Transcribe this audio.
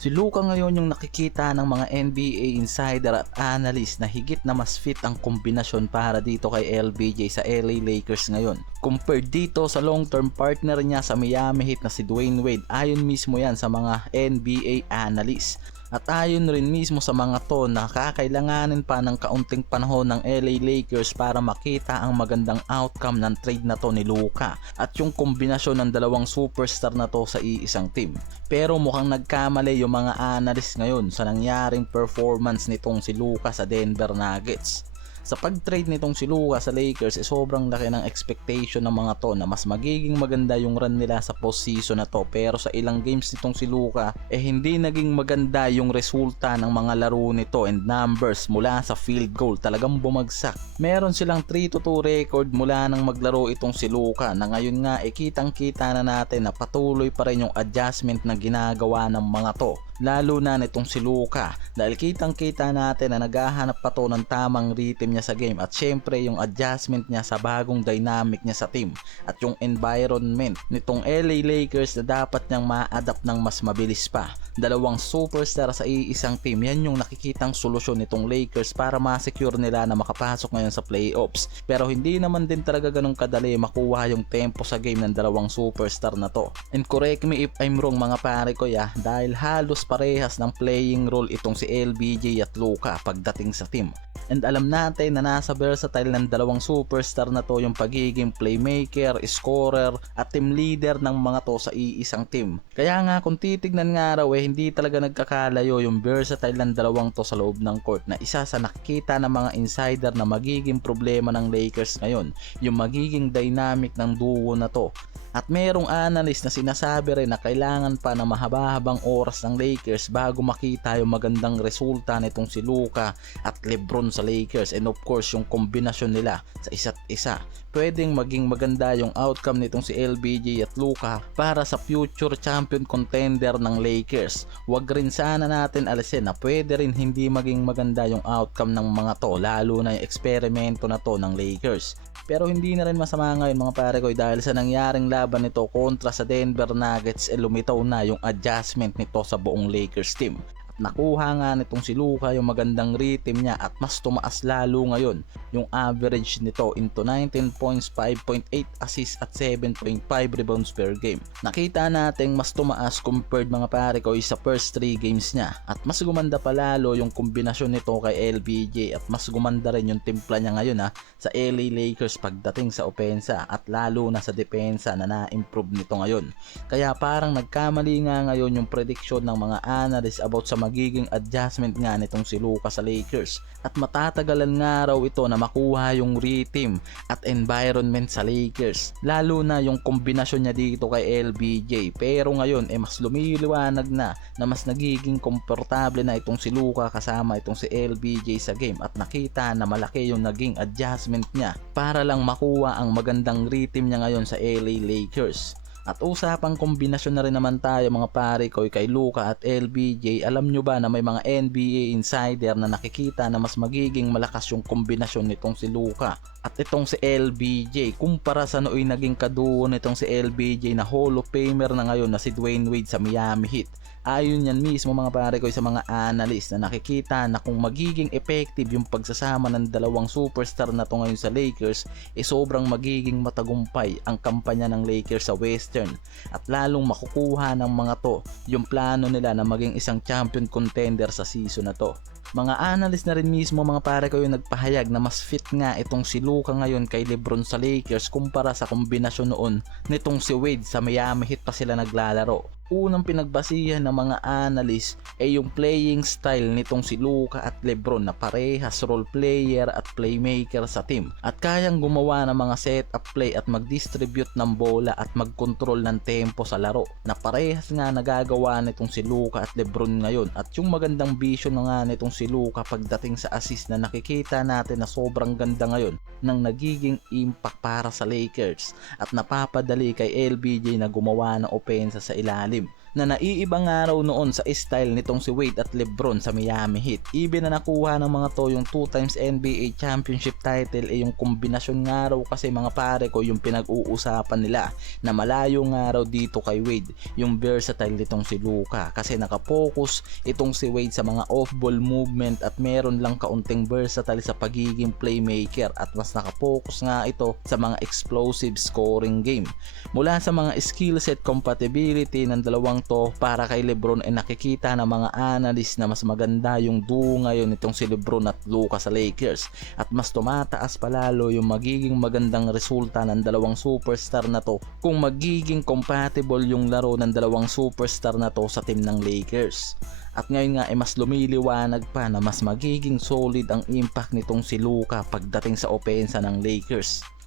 Si Luka ngayon yung nakikita ng mga NBA insider at analyst na higit na mas fit ang kombinasyon para dito kay LBJ sa LA Lakers ngayon. Compared dito sa long-term partner niya sa Miami Heat na si Dwayne Wade, ayon mismo yan sa mga NBA analyst. At ayon rin mismo sa mga to na kakailanganin pa ng kaunting panahon ng LA Lakers para makita ang magandang outcome ng trade na to ni Luka at yung kombinasyon ng dalawang superstar na to sa iisang team. Pero mukhang nagkamali yung mga analyst ngayon sa nangyaring performance nitong si Luka sa Denver Nuggets. Sa pag-trade nitong si Luka sa Lakers, sobrang laki ng expectation ng mga to na mas magiging maganda yung run nila sa postseason na to, pero sa ilang games nitong si Luka hindi naging maganda yung resulta ng mga laro nito and numbers mula sa field goal, talagang bumagsak. Meron silang 3-2 record mula nang maglaro itong si Luka na ngayon nga kitang kita na natin na patuloy pa rin yung adjustment na ginagawa ng mga to, lalo na nitong si Luka, dahil kitang kita natin na naghahanap pa to ng tamang rhythm niya sa game at syempre yung adjustment niya sa bagong dynamic niya sa team at yung environment nitong LA Lakers na dapat niyang ma-adapt ng mas mabilis pa. Dalawang superstar sa iisang team, yan yung nakikitang solusyon nitong Lakers para ma-secure nila na makapasok ngayon sa playoffs. Pero hindi naman din talaga ganun kadali makuha yung tempo sa game ng dalawang superstar na to. And correct me if I'm wrong mga pare ko dahil halos parehas ng playing role itong si LBJ at Luka pagdating sa team. And alam natin na nasa versatile ng dalawang superstar na to yung pagiging playmaker, scorer at team leader ng mga to sa iisang team. Kaya nga kung titignan nga raw hindi talaga nagkakalayo yung versatile ng dalawang to sa loob ng court na isa sa nakikita ng mga insider na magiging problema ng Lakers ngayon, yung magiging dynamic ng duo na to. At merong analyst na sinasabi rin na kailangan pa ng mahaba-habang oras ng Lakers bago makita yung magandang resulta nitong si Luka at LeBron sa Lakers, and of course yung kombinasyon nila sa isa't isa. Pwedeng maging maganda yung outcome nitong si LBJ at Luka para sa future champion contender ng Lakers. Wag rin sana natin alisin na pwede rin hindi maging maganda yung outcome ng mga to, lalo na yung eksperimento na to ng Lakers. Pero hindi na rin masama ngayon mga pare ko dahil sa nangyaring laban nito kontra sa Denver Nuggets lumitaw na yung adjustment nito sa buong Lakers team. Nakuha nga nitong si Luka yung magandang rhythm niya at mas tumaas lalo ngayon yung average nito into 19 points, 5.8 assists at 7.5 rebounds per game. Nakita natin mas tumaas compared mga pare ko sa first 3 games niya at mas gumanda pa lalo yung kombinasyon nito kay LBJ at mas gumanda rin yung timpla niya ngayon sa LA Lakers pagdating sa opensa at lalo na sa depensa na na-improve nito ngayon. Kaya parang nagkamali nga ngayon yung prediction ng mga analysts about sa magiging adjustment nga nitong si Luka sa Lakers at matatagalan nga raw ito na makuha yung rhythm at environment sa Lakers, lalo na yung kombinasyon niya dito kay LBJ. Pero ngayon mas lumiliwanag na mas nagiging komportable na itong si Luka kasama itong si LBJ sa game at nakita na malaki yung naging adjustment niya para lang makuha ang magandang rhythm niya ngayon sa LA Lakers. At usapang kombinasyon na rin naman tayo mga pare ko kay Luka at LBJ. Alam nyo ba na may mga NBA insider na nakikita na mas magiging malakas yung kombinasyon nitong si Luka at itong si LBJ kumpara sa nooy naging kaduo nitong si LBJ na Hall of Famer na ngayon na si Dwayne Wade sa Miami Heat. Ayon yan mismo mga pare ko sa mga analyst na nakikita na kung magiging effective yung pagsasama ng dalawang superstar na to ngayon sa Lakers sobrang magiging matagumpay ang kampanya ng Lakers sa Western at lalong makukuha ng mga to yung plano nila na maging isang champion contender sa season na to. Mga analyst na rin mismo mga pare ko yung nagpahayag na mas fit nga itong si Luka ngayon kay LeBron sa Lakers kumpara sa kombinasyon noon nitong si Wade sa Miami Heat pa sila naglalaro. Unang pinagbasihan ng mga analyst yung playing style nitong si Luka at LeBron na parehas role player at playmaker sa team at kayang gumawa ng mga setup play at mag-distribute ng bola at mag-control ng tempo sa laro na parehas nga nagagawa nitong si Luka at LeBron ngayon. At yung magandang vision nga nitong si Luka pagdating sa assist na nakikita natin na sobrang ganda ngayon ng nagiging impact para sa Lakers at napapadali kay LBJ na gumawa ng opensa sa ilalim. na naiiba nga raw noon sa style nitong si Wade at LeBron sa Miami Heat. Even na nakuha ng mga to yung 2 times NBA championship title yung kombinasyon nga raw kasi mga pare ko yung pinag-uusapan nila na malayo nga raw dito kay Wade yung versatile nitong si Luka kasi nakapokus itong si Wade sa mga off-ball movement at meron lang kaunting versatile sa pagiging playmaker at mas nakapokus nga ito sa mga explosive scoring game. Mula sa mga skill set compatibility ng dalawang to para kay LeBron ay nakikita ng mga analyst na mas maganda yung duo ngayon nitong si LeBron at Luka sa Lakers at mas tumataas palalo yung magiging magandang resulta ng dalawang superstar na to kung magiging compatible yung laro ng dalawang superstar na to sa team ng Lakers. At ngayon nga ay mas lumiliwanag pa na mas magiging solid ang impact nitong si Luka pagdating sa opensa ng Lakers.